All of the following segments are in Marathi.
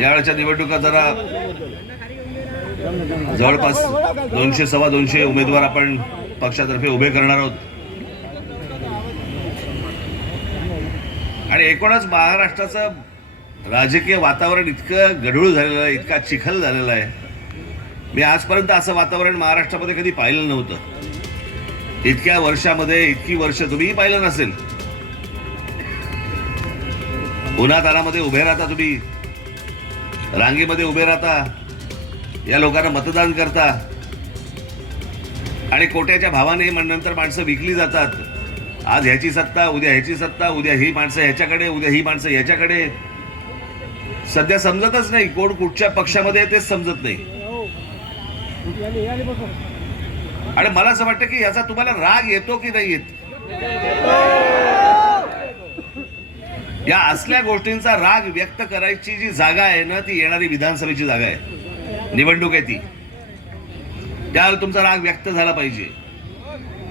यावेळच्या निवडणुका जरा जवळपास दोनशे सव्वा दोनशे उमेदवार आपण पक्षातर्फे उभे करणार आहोत. आणि एकूणच महाराष्ट्राचं राजकीय वातावरण इतकं गढूळ झालेलं आहे इतका चिखल झालेला आहे. मी आजपर्यंत असं वातावरण महाराष्ट्रामध्ये कधी पाहिलं नव्हतं. इतक्या वर्षामध्ये इतकी वर्ष तुम्हीही पाहिलं नसेल. उन्हातानामध्ये उभे राहता तुम्ही. रांगेमध्ये उभे राहता या लोकांना मतदान करता. आणि कोट्याच्या भावाने मग नंतर माणसं विकली जातात. आज ह्याची सत्ता उद्या ह्याची सत्ता उद्या ही माणसं ह्याच्याकडे उद्या ही माणसं ह्याच्याकडे सध्या समजतच नाही कोण कुठच्या पक्षामध्ये तेच समजत नाही. आणि मला असं वाटतं की याचा तुम्हाला राग येतो की नाही येत? या असल्या गोष्टींचा राग व्यक्त करायची जी जागा आहे ना ती येणारी विधानसभेची जागा आहे. निवडणूक आहे ती. त्यावर तुमचा राग व्यक्त झाला पाहिजे.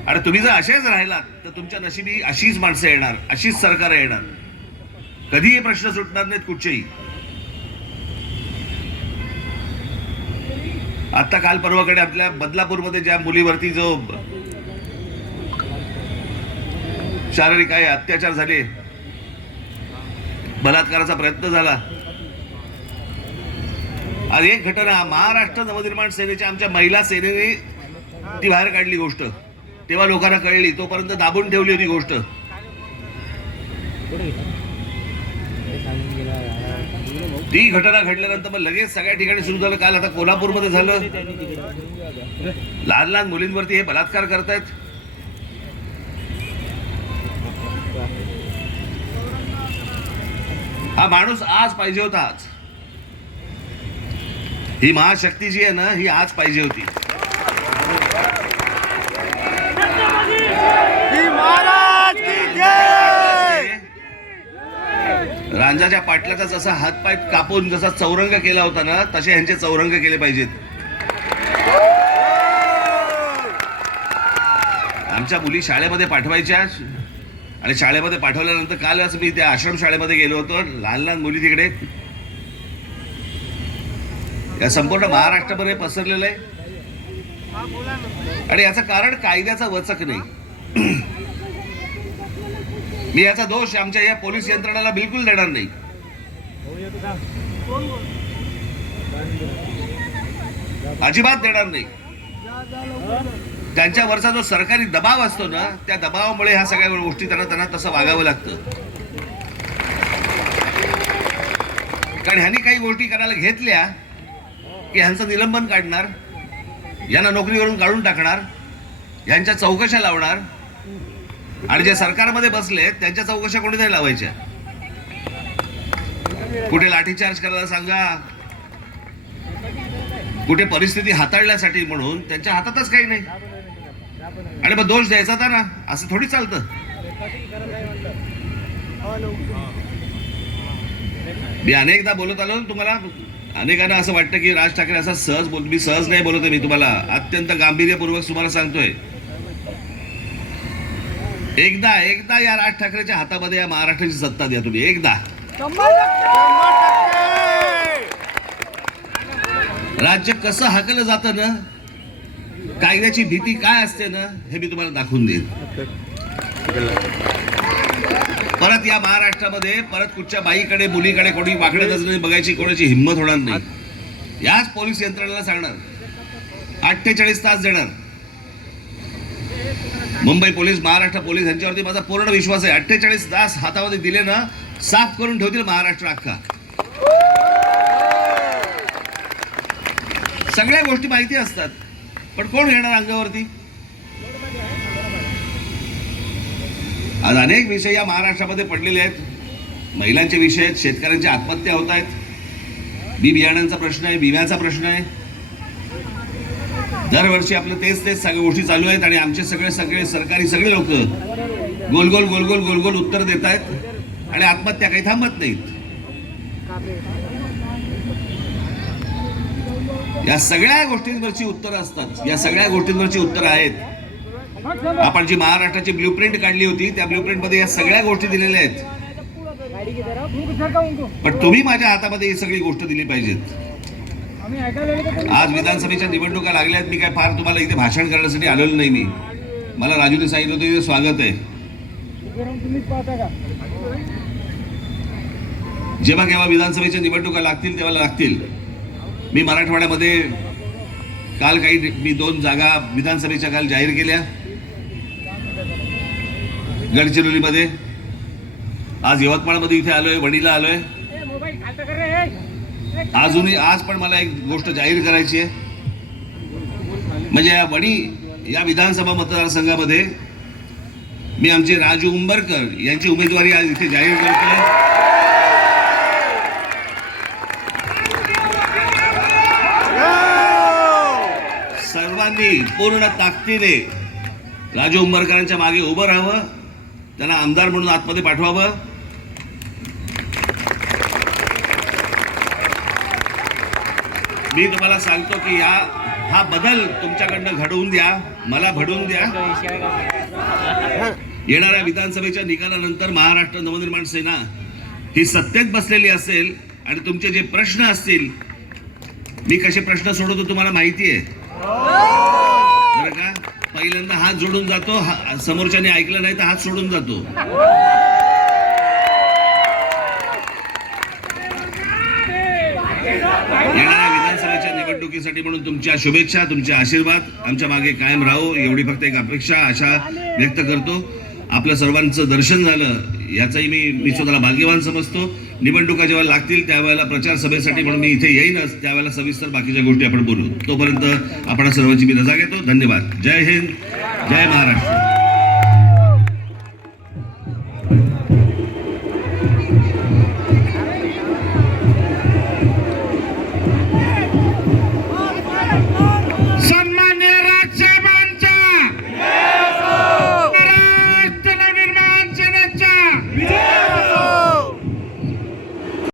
आणि तुम्ही जर असेच राहिलात तर तुमच्या नशिबी अशीच माणसं येणार अशीच सरकार येणार. कधीही प्रश्न सुटणार नाहीत कुठचेही. आता काल परवाकडे आपल्या बदलापूरमध्ये ज्या मुलीवरती जो शारीरिक आहे अत्याचार झाले बलात्काराचा प्रयत्न झाला. आज एक घटना महाराष्ट्र नवनिर्माण सेनेच्या आमच्या महिला सेनेने ती बाहेर काढली गोष्ट. तेव्हा लोकांना कळली तोपर्यंत दाबून ठेवली होती गोष्ट. ती घटना घडल्यानंतर मग लगेच सगळ्या ठिकाणी सुरू झालं. काल आता कोल्हापूरमध्ये झालं. लहान लहान मुलींवरती हे बलात्कार करतायत. हा माणूस आज पाहिजे होता आज. ही महाशक्ती जी आहे ना ही आज पाहिजे होती. रांजाच्या पाटल्याचा जसा हातपाय कापून जसा चौरंग केला होता ना तसे ह्यांचे चौरंग केले पाहिजेत. आमच्या मुली शाळेमध्ये पाठवायच्या. आणि शाळेमध्ये पाठवल्यानंतर कालच मी त्या आश्रम शाळेमध्ये गेलो होतो. लहान लहान मुली तिकडे. या संपूर्ण महाराष्ट्रामध्ये पसरलेलं आहे. आणि याचं कारण कायद्याचा वचक नाही. मी याचा दोष आमच्या या पोलीस यंत्रणाला बिलकुल देणार नाही. अजिबात देणार नाही. त्यांच्यावरचा जो सरकारी दबाव असतो ना त्या दबावामुळे ह्या सगळ्या गोष्टी त्यांना त्यांना तसं वागावं लागतं. कारण ह्यांनी काही गोष्टी करायला घेतल्या की ह्यांचं निलंबन काढणार यांना नोकरीवरून काढून टाकणार ह्यांच्या चौकशा लावणार. आणि जे सरकारमध्ये बसले त्यांच्या चौकशा कोणी नाही लावायच्या? कुठे लाठीचार्ज करायला सांगा. कुठे परिस्थिती हाताळण्यासाठी म्हणून त्यांच्या हातातच काही नाही. आणि मग दोष द्यायचा होता ना. असं थोडी चालतं. मी अनेकदा बोलत आलो ना तुम्हाला. अनेकांना असं वाटतं की राज ठाकरे असा सहज बोल मी सहज नाही बोलत मी तुम्हाला. अत्यंत गांभीर्यपूर्वक तुम्हाला सांगतोय. एकदा एकदा या राज ठाकरेच्या हातामध्ये या महाराष्ट्राची सत्ता द्या तुम्ही. एकदा. राज्य कसं हाकलं जातं ना? कायद्याची भीती काय असते ना हे मी तुम्हाला दाखवून देईन. परत या महाराष्ट्रामध्ये परत कुठच्या बाईकडे मुलीकडे कोणी वाकडे नजरेने बघायची कोणाची हिंमत होणार नाही. याच पोलीस यंत्रणेला सांगणार. अठ्ठेचाळीस तास देणार. मुंबई पोलीस महाराष्ट्र पोलीस यांच्यावरती माझा पूर्ण विश्वास आहे. अठ्ठेचाळीस तास हातामध्ये दिले ना साफ करून ठेवतील महाराष्ट्र अख्खा. सगळ्या गोष्टी माहिती असतात. पण कोण घेणार अंगावरती? आज अनेक विषय या महाराष्ट्रामध्ये पडलेले आहेत. महिलांचे विषय आहेत शेतकऱ्यांच्या आत्महत्या होत आहेत. बी बियाण्यांचा प्रश्न आहे विम्याचा प्रश्न आहे. दरवर्षी आपलं तेच तेच सगळ्या गोष्टी चालू आहेत आणि आमचे सगळे सगळे सरकारी सगळे लोक गोलगोल गोलगोल गोलगोल उत्तर देत आहेत. आणि आत्महत्या काही थांबत नाहीत. या सगळ्या गोष्टींवरची उत्तरं असतात. या सगळ्या गोष्टींवरची उत्तरं आहेत. आपण जी महाराष्ट्राची ब्ल्यूप्रिंट काढली होती त्या ब्ल्यू मध्ये या सगळ्या गोष्टी दिलेल्या आहेत. पण तुम्ही माझ्या हातामध्ये ही सगळी गोष्ट दिली पाहिजेत. आज विधानसभेच्या निवडणुका लागल्या आहेत मी काय फार तुम्हाला इथे भाषण करण्यासाठी आलेलो नाही मी. मला राजूने सांगितलं होतं इथे स्वागत आहे. जेव्हा केव्हा विधानसभेच्या निवडणुका लागतील तेव्हा लागतील. मी मराठवाड्यामध्ये काल काही मी दोन जागा विधानसभेच्या काल जाहीर केल्या. गडचिरोलीमध्ये. आज यवतमाळमध्ये इथे आलोय वडीला आलोय. अजूनही आज पण मला एक गोष्ट जाहीर करायची आहे. म्हणजे या वणी या विधानसभा मतदारसंघामध्ये मी आमचे राजू उंबरकर यांची उमेदवारी आज इथे जाहीर करतोय. सर्वांनी पूर्ण ताकदीने राजू उंबरकरांच्या मागे उभं राहावं त्यांना आमदार म्हणून आतमध्ये पाठवावं. मी तुम्हाला सांगतो की या हा बदल तुमच्याकडनं घडवून द्या मला घडवून द्या. येणाऱ्या विधानसभेच्या निकालानंतर महाराष्ट्र नवनिर्माण सेना ही सत्तेत बसलेली असेल आणि तुमचे जे प्रश्न असतील मी कसे प्रश्न सोडवतो तुम्हाला माहिती आहे पहिल्यांदा हात जोडून जातो हा- समोरच्याने ऐकलं नाही तर हात सोडून जातो. येणाऱ्या विधानसभेच्या निवडणुकीसाठी म्हणून तुमच्या शुभेच्छा तुमचे आशीर्वाद. आमच्या मागे कायम राहू एवढी फक्त एक अपेक्षा आशा व्यक्त करतो. आपल्या सर्वांचं दर्शन झालं याचाही मी मी स्वतःला भाग्यवान समजतो. निवडणुका जेव्हा लागतील त्यावेळेला प्रचार सभेसाठी म्हणून मी इथे येईनच त्यावेळेला सविस्तर बाकीच्या गोष्टी आपण बोलू. तोपर्यंत आपण सर्वांची मी रजा घेतो. धन्यवाद. जय हिंद. जय महाराष्ट्र.